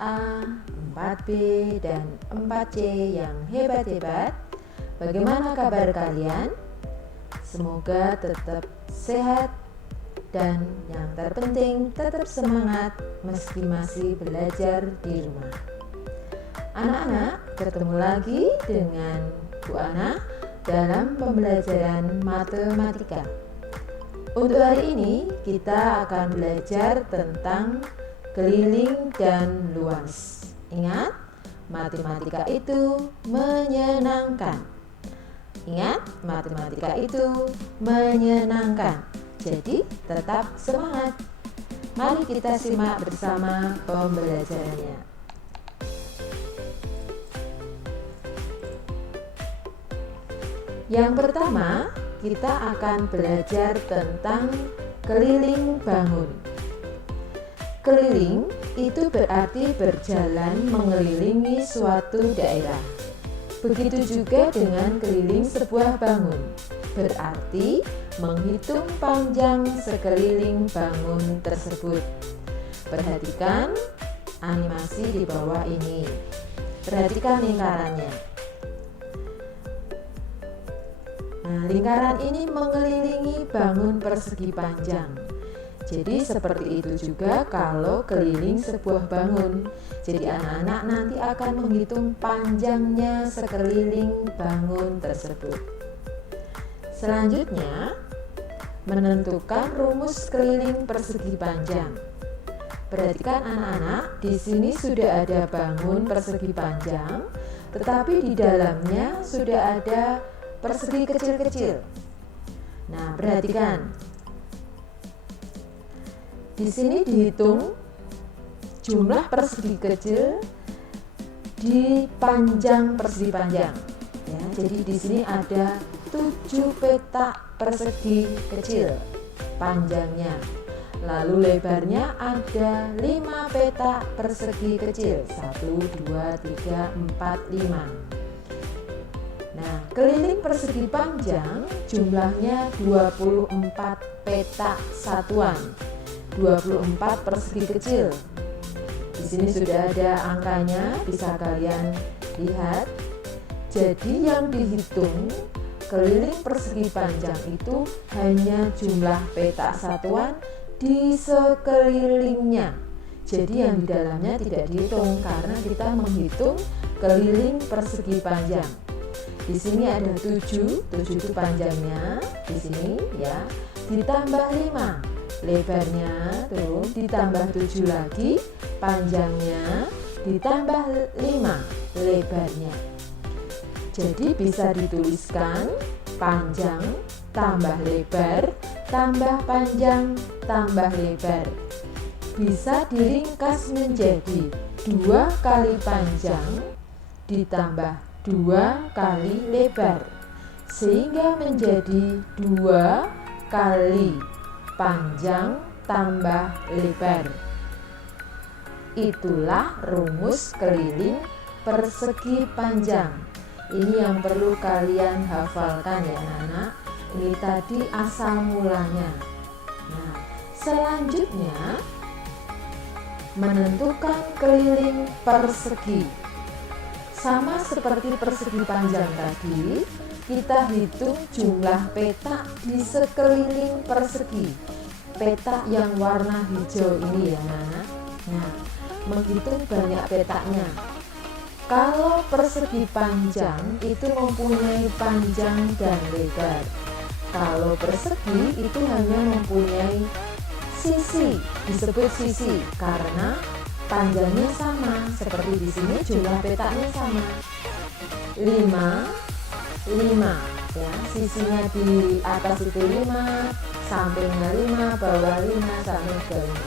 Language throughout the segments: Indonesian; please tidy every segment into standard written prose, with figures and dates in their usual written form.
4A, 4B, dan 4C yang hebat-hebat. Bagaimana kabar kalian? Semoga tetap sehat dan yang terpenting tetap semangat meski masih belajar di rumah. Anak-anak, ketemu lagi dengan Bu Ana dalam pembelajaran matematika. Untuk hari ini kita akan belajar tentang keliling dan luas. Ingat, matematika itu menyenangkan. Ingat, matematika itu menyenangkan. Jadi tetap semangat. Mari kita simak bersama pembelajarannya. Yang pertama, kita akan belajar tentang keliling bangun. Keliling itu berarti berjalan mengelilingi suatu daerah. Begitu juga dengan keliling sebuah bangun, berarti menghitung panjang sekeliling bangun tersebut. Perhatikan animasi di bawah ini. Perhatikan lingkarannya. Nah, lingkaran ini mengelilingi bangun persegi panjang. Jadi seperti itu juga kalau keliling sebuah bangun. Jadi anak-anak nanti akan menghitung panjangnya sekeliling bangun tersebut. Selanjutnya, menentukan rumus keliling persegi panjang. Perhatikan anak-anak, di sini sudah ada bangun persegi panjang, tetapi di dalamnya sudah ada persegi kecil-kecil. Nah, perhatikan. Di sini dihitung jumlah persegi kecil di panjang persegi panjang. Ya, jadi di sini ada 7 petak persegi kecil panjangnya. Lalu lebarnya ada 5 petak persegi kecil. 1, 2, 3, 4, 5. Nah, keliling persegi panjang jumlahnya 24 petak satuan, 24 persegi kecil. Di sini sudah ada angkanya, bisa kalian lihat. Jadi yang dihitung keliling persegi panjang itu hanya jumlah petak satuan di sekelilingnya. Jadi yang di dalamnya tidak dihitung karena kita menghitung keliling persegi panjang. Di sini ada 7 itu panjangnya, di sini ya, ditambah 5 lebarnya, terus ditambah 7 lagi panjangnya, ditambah 5 lebarnya. Jadi bisa dituliskan panjang tambah lebar tambah panjang tambah lebar. Bisa diringkas menjadi 2 kali panjang ditambah 2 kali lebar, sehingga menjadi 2 kali panjang tambah lebar. Itulah rumus keliling persegi panjang. Ini yang perlu kalian hafalkan ya anak-anak. Ini tadi asal mulanya. Nah, selanjutnya menentukan keliling persegi. Sama seperti persegi panjang tadi, kita hitung jumlah petak di sekeliling persegi. Petak yang warna hijau ini ya Nana. Nah, menghitung banyak petaknya. Kalau persegi panjang itu mempunyai panjang dan lebar. Kalau persegi itu hanya mempunyai sisi, disebut sisi karena panjangnya sama, seperti di sini jumlah petaknya sama. 5 ya, sisinya di atas itu 5, sampingnya 5, bawah 5, samping ke 5.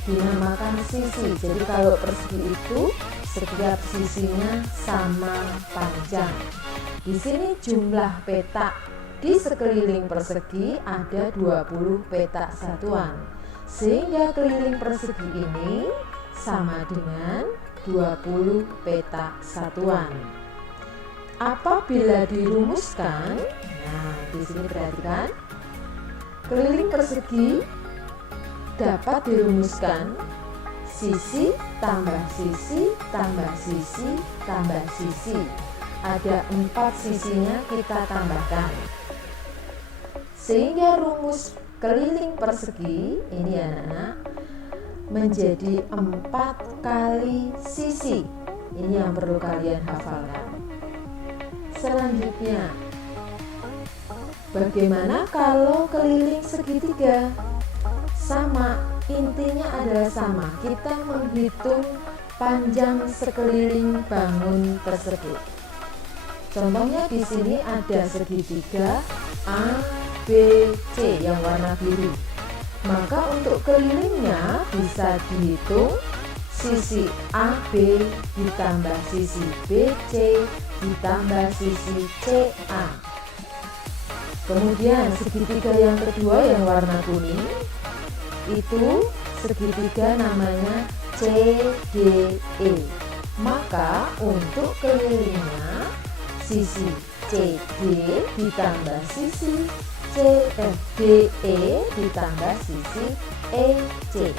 Dinamakan sisi. Jadi kalau persegi itu setiap sisinya sama panjang. Di sini jumlah petak di sekeliling persegi ada 20 petak satuan. Sehingga keliling persegi ini sama dengan 20 petak satuan. Apabila dirumuskan, nah di sini perhatikan, keliling persegi dapat dirumuskan sisi tambah sisi tambah sisi tambah sisi. Ada 4 sisinya kita tambahkan, sehingga rumus keliling persegi ini anak-anak menjadi 4 kali sisi. Ini yang perlu kalian hafalkan. Selanjutnya, bagaimana kalau keliling segitiga? Sama, intinya adalah sama. Kita menghitung panjang sekeliling bangun tersebut. Contohnya di sini ada segitiga A, B, C yang warna biru. Maka untuk kelilingnya bisa dihitung sisi AB ditambah sisi BC ditambah sisi CA. Kemudian segitiga yang kedua yang warna kuning itu segitiga namanya CDE. Maka untuk kelilingnya sisi CD ditambah sisi DE ditambah sisi EC.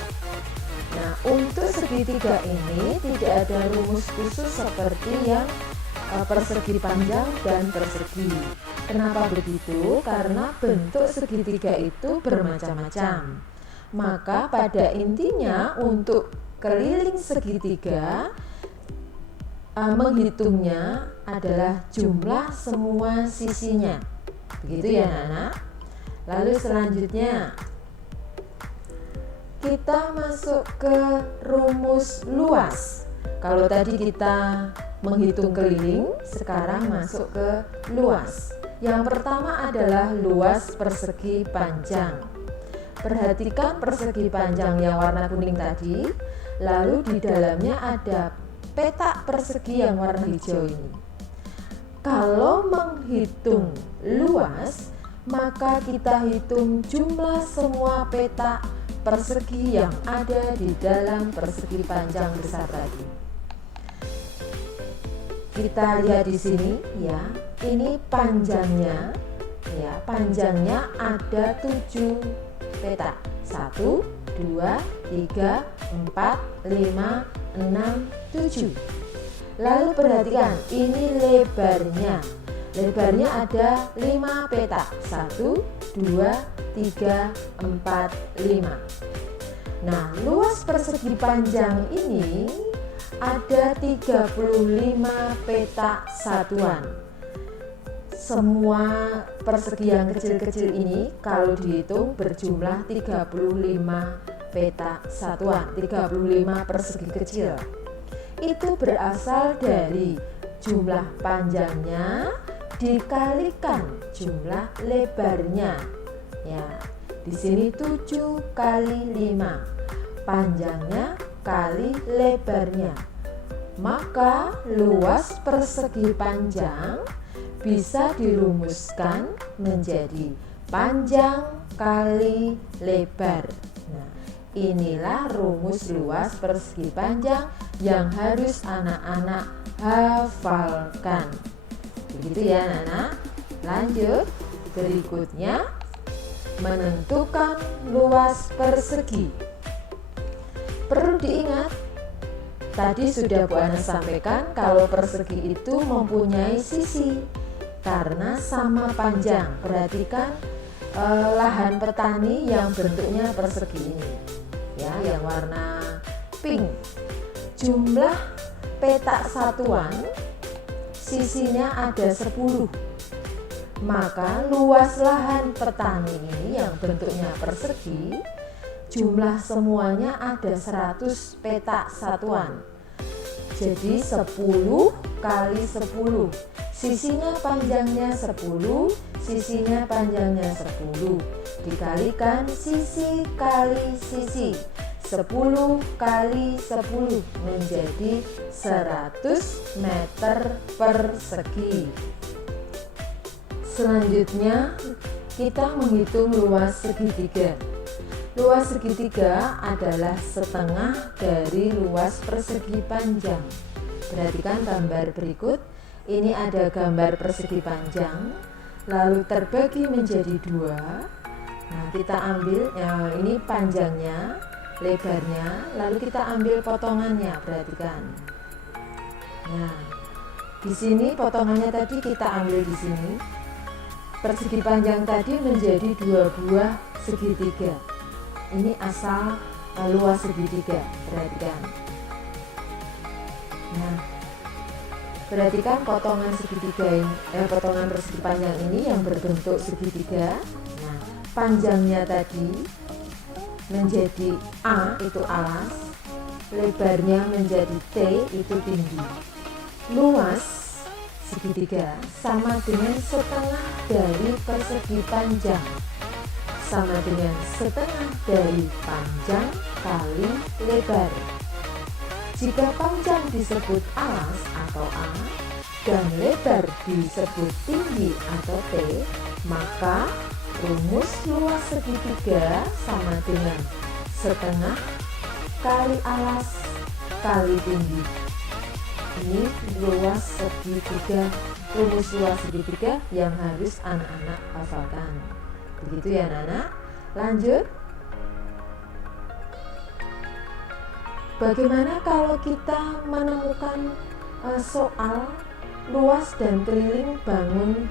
Nah, untuk segitiga ini tidak ada rumus khusus seperti yang persegi panjang dan persegi. Kenapa begitu? Karena bentuk segitiga itu bermacam-macam. Maka pada intinya untuk keliling segitiga menghitungnya adalah jumlah semua sisinya. Begitu ya anak-anak. Lalu selanjutnya kita masuk ke rumus luas. Kalau tadi kita menghitung keliling, sekarang masuk ke luas. Yang pertama adalah luas persegi panjang. Perhatikan persegi panjang yang warna kuning tadi, lalu di dalamnya ada petak persegi yang warna hijau ini. Kalau menghitung luas, maka kita hitung jumlah semua petak persegi yang ada di dalam persegi panjang besar tadi. Kita lihat di sini ya, ini panjangnya ya, panjangnya ada 7 petak. 1, 2, 3, 4, 5, 6, 7. Lalu perhatikan, ini lebarnya. Lebarnya ada 5 petak. 1, 2, 3, 4, 5. Nah, luas persegi panjang ini ada 35 petak satuan. Semua persegi yang kecil-kecil ini kalau dihitung berjumlah 35 petak satuan, 35 persegi kecil. Itu berasal dari jumlah panjangnya dikalikan jumlah lebarnya. Ya, di sini 7 kali 5. Panjangnya kali lebarnya. Maka luas persegi panjang bisa dirumuskan menjadi panjang kali lebar. Nah, inilah rumus luas persegi panjang yang harus anak-anak hafalkan. Begitu ya anak-anak. Lanjut, berikutnya menentukan luas persegi. Perlu diingat, tadi sudah Bu Ana sampaikan kalau persegi itu mempunyai sisi karena sama panjang. Perhatikan lahan petani yang bentuknya persegi ini ya, yang warna pink. Jumlah petak satuan sisinya ada 10. Maka luas lahan petani ini yang bentuknya persegi, jumlah semuanya ada 100 petak satuan. Jadi 10 kali 10. Sisinya panjangnya 10, sisinya panjangnya 10. Dikalikan sisi kali sisi. 10 kali 10 menjadi 100 meter persegi. Selanjutnya kita menghitung luas segitiga. Luas segitiga adalah setengah dari luas persegi panjang. Perhatikan gambar berikut. Ini ada gambar persegi panjang, lalu terbagi menjadi 2. Nah, kita ambil ini panjangnya, lebarnya, lalu kita ambil potongannya, perhatikan. Nah, di sini potongannya tadi kita ambil di sini. Persegi panjang tadi menjadi 2 buah segitiga. Ini asal luas segitiga, perhatikan. Nah, perhatikan potongan segitiga ini, potongan persegi panjang ini yang berbentuk segitiga. Nah, panjangnya tadi menjadi A itu alas, lebarnya menjadi T itu tinggi. Luas segitiga sama dengan setengah dari persegi panjang, sama dengan setengah dari panjang kali lebar. Jika panjang disebut alas atau A dan lebar disebut tinggi atau T, maka rumus luas segitiga sama dengan setengah kali alas kali tinggi. Ini luas segitiga, rumus luas segitiga yang harus anak-anak hafalkan. Begitu ya anak-anak. Lanjut. Bagaimana kalau kita menemukan soal luas dan keliling bangun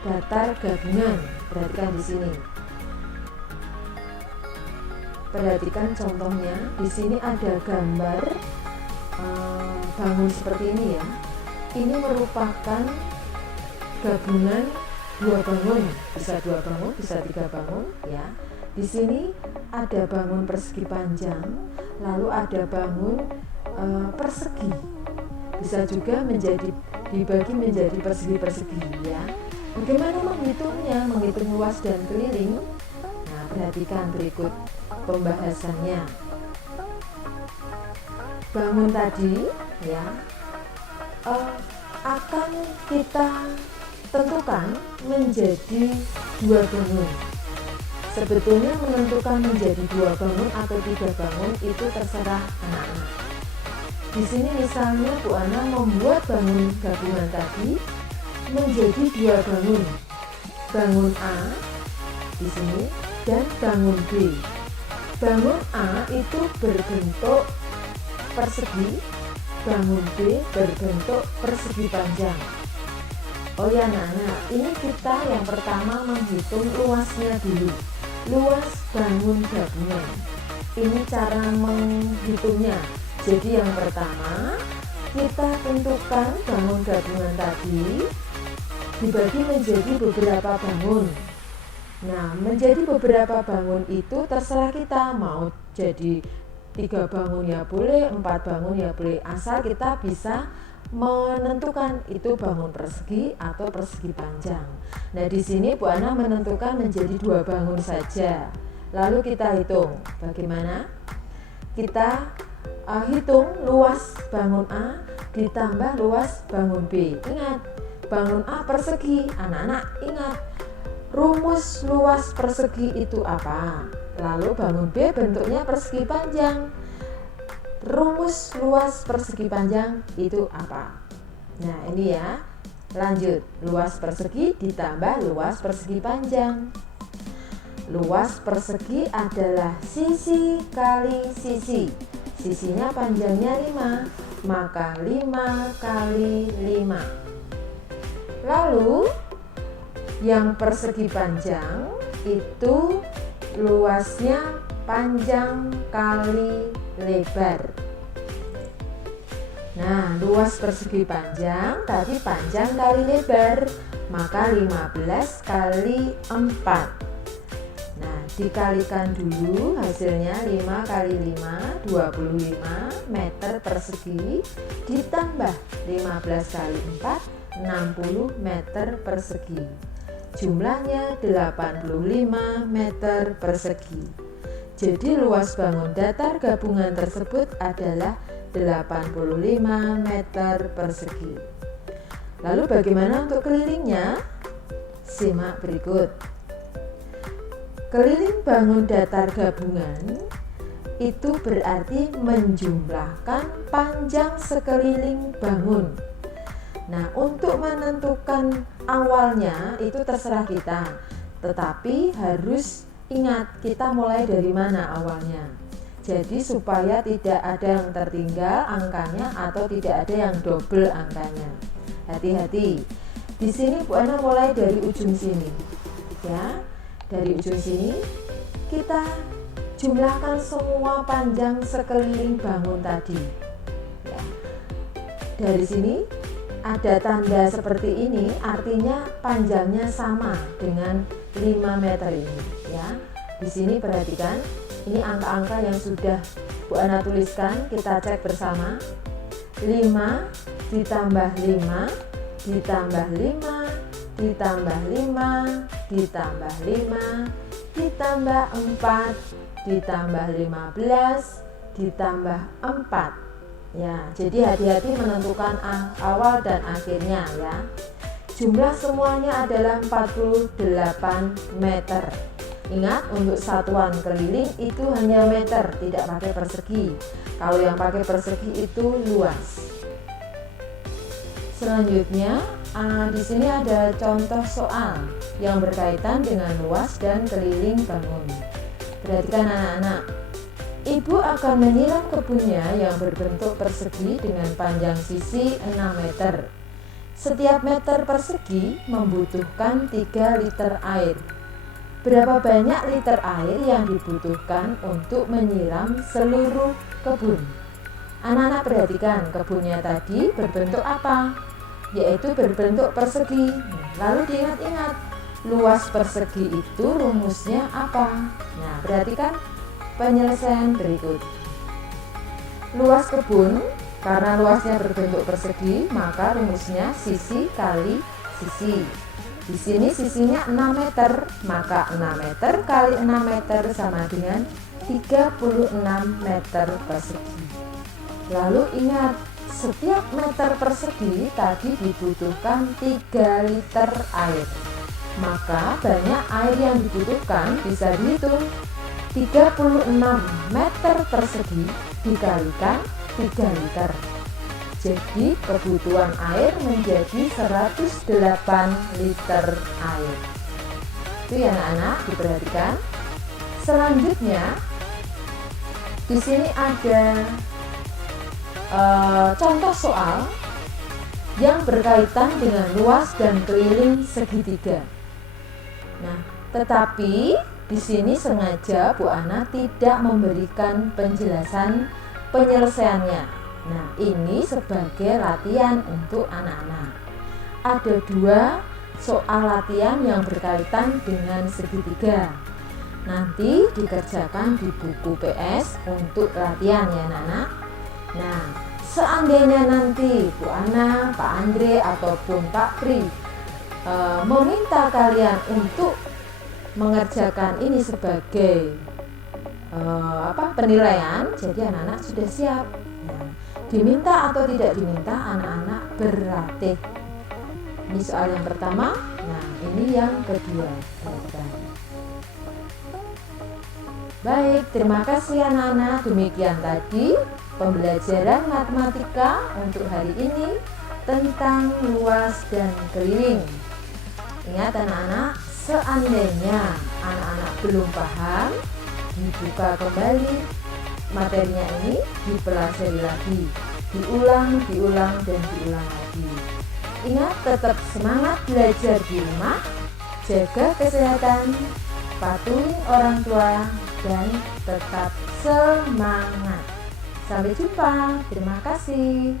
datar gabungan? Perhatikan di sini. Perhatikan contohnya. Di sini ada gambar bangun seperti ini ya. Ini merupakan gabungan 2 bangun, bisa 2 bangun, bisa 3 bangun ya. Di sini ada bangun persegi panjang, lalu ada bangun persegi. Bisa juga dibagi menjadi persegi-persegi ya. Bagaimana menghitungnya, menghitung luas dan keliling? Nah, perhatikan berikut pembahasannya. Bangun tadi ya akan kita tentukan menjadi 2 bangun. Sebetulnya menentukan menjadi 2 bangun atau 3 bangun itu terserah anak-anak. Di sini misalnya Bu Ana membuat bangun gabungan tadi menjadi 2 bangun. Bangun A di sini dan bangun B. Bangun A itu berbentuk persegi, bangun B berbentuk persegi panjang. Oh ya anak-anak, ini kita yang pertama menghitung luasnya dulu. Luas bangun gabungan. Ini cara menghitungnya. Jadi yang pertama kita tentukan bangun gabungan tadi dibagi menjadi beberapa bangun. Nah, menjadi beberapa bangun itu terserah kita, mau jadi 3 bangun ya boleh, 4 bangun ya boleh, asal kita bisa menentukan itu bangun persegi atau persegi panjang. Nah, di sini Bu Ana menentukan menjadi 2 bangun saja. Lalu kita hitung. Bagaimana? Kita hitung luas bangun A ditambah luas bangun B. Ingat, bangun A persegi. Anak-anak ingat, rumus luas persegi itu apa? Lalu bangun B bentuknya persegi panjang. Rumus luas persegi panjang itu apa? Nah, ini ya. Lanjut, luas persegi ditambah luas persegi panjang. Luas persegi adalah sisi kali sisi. Sisinya panjangnya 5, maka 5 kali 5. Lalu yang persegi panjang itu luasnya panjang kali lebar. Nah, luas persegi panjang tadi panjang kali lebar, maka 15 kali 4. Nah, dikalikan dulu hasilnya 5 kali 5, 25 meter persegi, ditambah 15 kali 4, 60 meter persegi. Jumlahnya 85 meter persegi. Jadi luas bangun datar gabungan tersebut adalah 85 meter persegi. Lalu bagaimana untuk kelilingnya? Simak berikut. Keliling bangun datar gabungan itu berarti menjumlahkan panjang sekeliling bangun. Nah, untuk menentukan awalnya itu terserah kita, tetapi harus ingat kita mulai dari mana awalnya. Jadi supaya tidak ada yang tertinggal angkanya atau tidak ada yang double angkanya. Hati-hati. Di sini Bu Ana mulai dari ujung sini. Ya. Dari ujung sini kita jumlahkan semua panjang sekeliling bangun tadi. Ya. Dari sini ada tanda seperti ini, artinya panjangnya sama dengan 5 meter ini. Ya. Di sini perhatikan, ini angka-angka yang sudah Bu Ana tuliskan, kita cek bersama. 5 ditambah 5 ditambah 5 ditambah 5 ditambah 5 ditambah 4 ditambah 15 ditambah 4. Ya, jadi hati-hati menentukan awal dan akhirnya ya. Jumlah semuanya adalah 48 meter. Ingat, untuk satuan keliling itu hanya meter, tidak pakai persegi. Kalau yang pakai persegi itu luas. Selanjutnya, di sini ada contoh soal yang berkaitan dengan luas dan keliling bangun. Perhatikan anak-anak. Ibu akan menyiram kebunnya yang berbentuk persegi dengan panjang sisi 6 meter. Setiap meter persegi membutuhkan 3 liter air. Berapa banyak liter air yang dibutuhkan untuk menyiram seluruh kebun? Anak-anak perhatikan, kebunnya tadi berbentuk apa? Yaitu berbentuk persegi. Lalu diingat-ingat, luas persegi itu rumusnya apa? Nah, perhatikan penyelesaian berikut. Luas kebun, karena luasnya berbentuk persegi, maka rumusnya sisi kali sisi. Di sini sisinya 6 meter, maka 6 meter kali 6 meter sama dengan 36 meter persegi. Lalu ingat, setiap meter persegi tadi dibutuhkan 3 liter air. Maka banyak air yang dibutuhkan bisa dihitung. 36 meter persegi dikalikan 3 liter. Jadi kebutuhan air menjadi 108 liter air. Itu ya anak-anak, diperhatikan. Selanjutnya di sini ada contoh soal yang berkaitan dengan luas dan keliling segitiga. Nah, tetapi di sini sengaja Bu Ana tidak memberikan penjelasan penyelesaiannya. Nah, ini sebagai latihan untuk anak-anak. Ada 2 soal latihan yang berkaitan dengan segitiga. Nanti dikerjakan di buku PS untuk latihan ya anak-anak. Nah, seandainya nanti Bu Ana, Pak Andre, ataupun Pak Pri meminta kalian untuk mengerjakan ini sebagai penilaian, jadi anak-anak sudah siap. Nah, diminta atau tidak diminta, anak-anak berlatih. Ini soal yang pertama. Nah, ini yang kedua. Baik, terima kasih anak-anak. Demikian tadi pembelajaran matematika untuk hari ini tentang luas dan keliling. Ingat anak-anak, seandainya anak-anak belum paham, dibuka kembali materinya ini, dipelajari lagi, diulang dan diulang lagi. Ingat, tetap semangat belajar di rumah, jaga kesehatan, patuhi orang tua, dan tetap semangat. Sampai jumpa, terima kasih.